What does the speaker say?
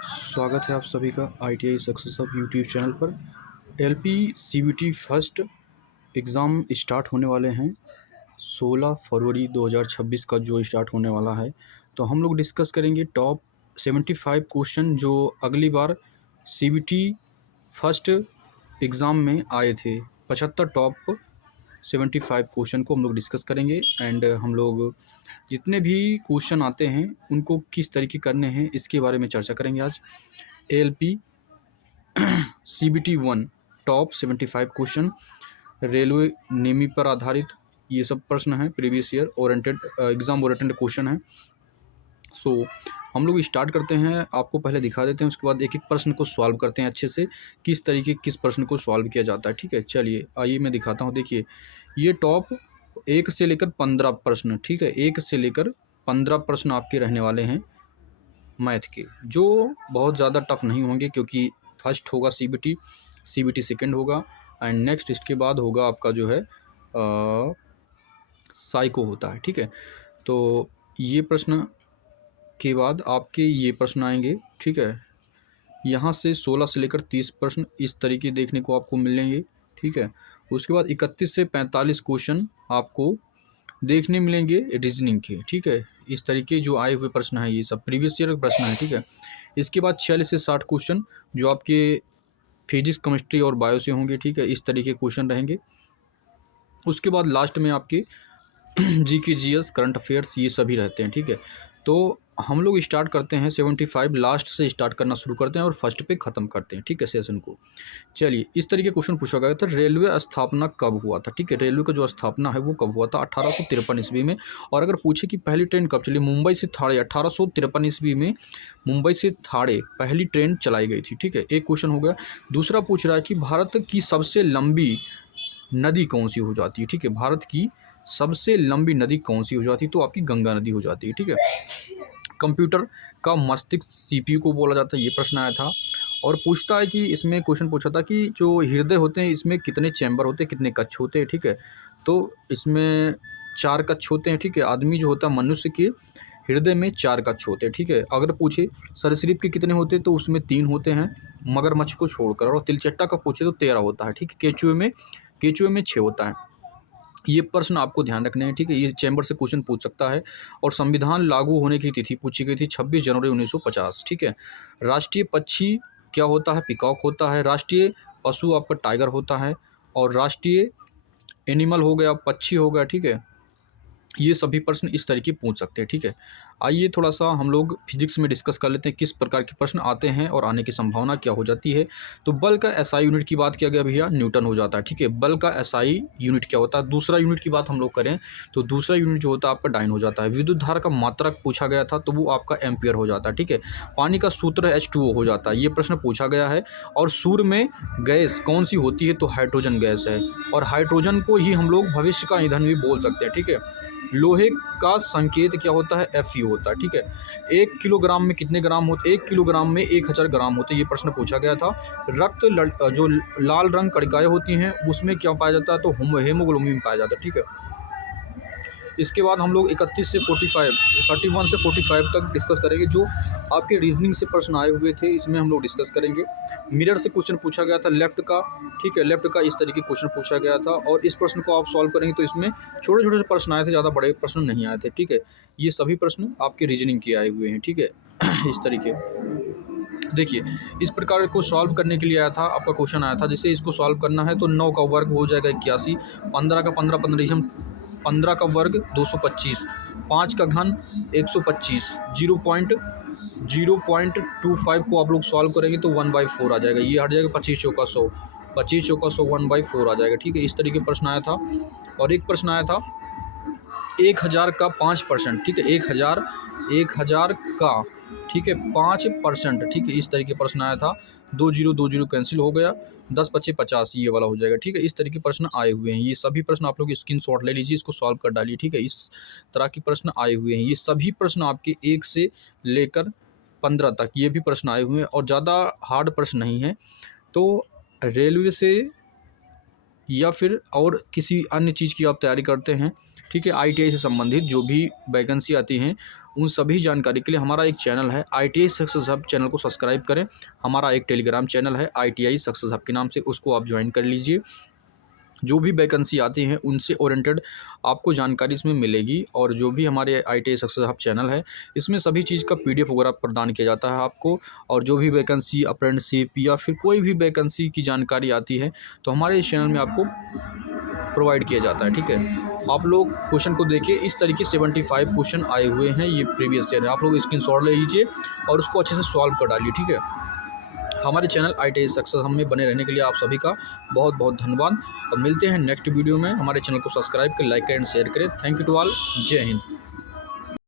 स्वागत है आप सभी का ITI success hub YouTube channel पर। LP CBT first exam start होने वाले हैं 16 फरवरी 2026 का जो स्टार्ट होने वाला है। तो हम लोग डिस्कस करेंगे टॉप 75 क्वेश्चन जो अगली बार CBT फर्स्ट एग्ज़ाम में आए थे। 75 टॉप 75 क्वेश्चन को हम लोग डिस्कस करेंगे एंड हम लोग जितने भी क्वेश्चन आते हैं उनको किस तरीके करने हैं इसके बारे में चर्चा करेंगे आज। ALP CBT 1 top 75 question railway Nemi पर आधारित ये सब प्रश्न हैं, previous year oriented exam oriented question हैं। सो हम लोग स्टार्ट करते हैं, आपको पहले दिखा देते हैं, उसके बाद एक एक प्रश्न को सॉल्व करते हैं अच्छे से, किस प्रश्न को सॉल्व किया जाता है। ठीक है, चलिए आइए मैं दिखाता हूँ। देखिए ये टॉप 1 से लेकर 15 प्रश्न, ठीक है, 1 से लेकर 15 प्रश्न आपके रहने वाले हैं मैथ के, जो बहुत ज़्यादा टफ नहीं होंगे क्योंकि फर्स्ट होगा CBT सेकंड होगा एंड नेक्स्ट इसके बाद होगा आपका जो है साइको होता है। ठीक है, तो ये प्रश्न के बाद आपके ये प्रश्न आएंगे। ठीक है, यहाँ से 16 से लेकर 30 प्रश्न इस तरीके देखने को आपको मिलेंगे। ठीक है, उसके बाद 31 से 45 क्वेश्चन आपको देखने मिलेंगे रीजनिंग के। ठीक है, इस तरीके जो आए हुए प्रश्न हैं ये सब प्रीवियस ईयर के प्रश्न हैं। ठीक है, इसके बाद 46 से 60 क्वेश्चन जो आपके फिजिक्स, केमिस्ट्री और बायो से होंगे। ठीक है, इस तरीके क्वेश्चन रहेंगे। उसके बाद लास्ट में आपके GK GS करंट अफेयर्स ये सभी रहते हैं। ठीक है, तो हम लोग स्टार्ट करते हैं 75 लास्ट से स्टार्ट करना शुरू करते हैं और फर्स्ट पे ख़त्म करते हैं। ठीक है, सेशन को। चलिए इस तरीके क्वेश्चन पूछा गया था, रेलवे स्थापना कब हुआ था। ठीक है, रेलवे का जो स्थापना है वो कब हुआ था, 1853 ईस्वी में। और अगर पूछे कि पहली ट्रेन कब चली, मुंबई से थाड़े 1853 ईस्वी में मुंबई से थाड़े पहली ट्रेन चलाई गई थी। ठीक है, एक क्वेश्चन हो गया। दूसरा पूछ रहा है कि भारत की सबसे लंबी नदी कौन सी हो जाती है। ठीक है, भारत की सबसे लंबी नदी कौन सी हो जाती है, तो आपकी गंगा नदी हो जाती है। ठीक है, कंप्यूटर का मस्तिष्क CPU को बोला जाता है, ये प्रश्न आया था। और पूछता है कि इसमें क्वेश्चन पूछा था कि जो हृदय होते हैं इसमें कितने चैम्बर होते हैं, कितने कक्ष होते हैं। ठीक है, तो इसमें 4 कक्ष होते हैं। ठीक है, आदमी जो होता है मनुष्य के हृदय में 4 कक्ष होते हैं। ठीक है, अगर पूछे सरीसृप के कितने होते हैं तो उसमें 3 होते हैं मगरमच्छ को छोड़कर, और तिलचट्टा का पूछे तो 13 होता है। ठीक है, केचुए में 6 होता है। ये प्रश्न आपको ध्यान रखने हैं। ठीक है, ये चैम्बर से क्वेश्चन पूछ सकता है। और संविधान लागू होने की तिथि पूछी गई थी 26 जनवरी 1950। ठीक है, राष्ट्रीय पक्षी क्या होता है, पिकॉक होता है। राष्ट्रीय पशु आपका टाइगर होता है। और राष्ट्रीय एनिमल हो गया, पक्षी हो गया। ठीक है, ये सभी प्रश्न इस तरीके पूछ सकते हैं। ठीक है, आइए थोड़ा सा हम लोग फिजिक्स में डिस्कस कर लेते हैं किस प्रकार के प्रश्न आते हैं और आने की संभावना क्या हो जाती है। तो बल का SI यूनिट की बात किया गया भैया, न्यूटन हो जाता है। ठीक है, बल का SI यूनिट क्या होता है। दूसरा यूनिट की बात हम लोग करें तो दूसरा यूनिट जो होता है आपका डाइन हो जाता है। विद्युत धारा का मात्रक पूछा गया था तो वो आपका एम्पियर हो जाता है। ठीक है, पानी का सूत्र H2O हो जाता है, ये प्रश्न पूछा गया है। और सूर्य में गैस कौन सी होती है, तो हाइड्रोजन गैस है। और हाइड्रोजन को ही हम लोग भविष्य का ईंधन भी बोल सकते हैं। ठीक है, लोहे का संकेत क्या होता है, Fe होता है। ठीक है, 1 किलोग्राम में कितने ग्राम होते, 1 किलोग्राम में 1000 ग्राम होते, ये प्रश्न पूछा गया था। जो लाल रंग कणिकाएं होती हैं उसमें क्या पाया जाता है, तो हेमोग्लोबिन पाया जाता है। ठीक है, इसके बाद हम लोग 31 से 45 तक डिस्कस करेंगे। जो आपके रीजनिंग से प्रश्न आए हुए थे इसमें हम लोग डिस्कस करेंगे। मिरर से क्वेश्चन पूछा गया था लेफ्ट का। ठीक है, लेफ्ट का इस तरीके क्वेश्चन पूछा गया था और इस प्रश्न को आप सॉल्व करेंगे तो इसमें छोटे छोटे से प्रश्न आए थे, ज़्यादा बड़े प्रश्न नहीं आए थे। ठीक है, ये सभी प्रश्न आपके रीजनिंग के आए हुए हैं। ठीक है, इस तरीके देखिए इस प्रकार को सॉल्व करने के लिए आया था, आपका क्वेश्चन आया था। जैसे इसको सॉल्व करना है तो 9 का वर्ग हो जाएगा 81, 15 का 15 का वर्ग 225, 5 का घन 125, 0.25 को आप लोग सॉल्व करेंगे तो 1/4 आ जाएगा। ये हट जाएगा 25 चौका 100, 25 चौका 100, 1/4 आ जाएगा। ठीक है, इस तरीके प्रश्न आया था। और एक प्रश्न आया था 1000 का 5%। ठीक है, 1000 का, ठीक है, 5%। ठीक है, इस तरीके प्रश्न आया था। 2 जीरो कैंसिल हो गया, 10 पच्चे 50, ये वाला हो जाएगा। ठीक है, इस तरह के प्रश्न आए हुए हैं। ये सभी प्रश्न आप लोग स्क्रीनशॉट ले लीजिए, इसको सॉल्व कर डालिए। ठीक है, इस तरह के प्रश्न आए हुए हैं। ये सभी प्रश्न आपके 1 से लेकर 15 तक ये भी प्रश्न आए हुए हैं और ज़्यादा हार्ड प्रश्न नहीं है। तो रेलवे से या फिर और किसी अन्य चीज़ की आप तैयारी करते हैं, ठीक है, ITI से संबंधित जो भी वैकेंसी आती हैं उन सभी जानकारी के लिए हमारा एक चैनल है ITI सक्सेस हब, चैनल को सब्सक्राइब करें। हमारा एक टेलीग्राम चैनल है ITI सक्सेस हब के नाम से, उसको आप ज्वाइन कर लीजिए। जो भी वैकेंसी आती हैं उनसे ओरिएंटेड आपको जानकारी इसमें मिलेगी। और जो भी हमारे ITI सक्सेस हब चैनल है, इसमें सभी चीज़ का PDF वगैरह प्रदान किया जाता है आपको। और जो भी वैकेंसी, अप्रेंटिसशिप या फिर कोई भी वैकेंसी की जानकारी आती है तो हमारे इस चैनल में आपको प्रोवाइड किया जाता है, ठीक है। आप लोग क्वेश्चन को देखिए, इस तरीके 75 क्वेश्चन आए हुए हैं, ये प्रीवियस ईयर है। आप लोग स्क्रीनशॉट ले लीजिए और उसको अच्छे से सॉल्व कर डालिए, ठीक है। हमारे चैनल ITI सक्सेस हब में बने रहने के लिए आप सभी का बहुत बहुत धन्यवाद। और मिलते हैं नेक्स्ट वीडियो में। हमारे चैनल को सब्सक्राइब करें, लाइक करें एंड शेयर करें। Thank you to all. जय हिंद।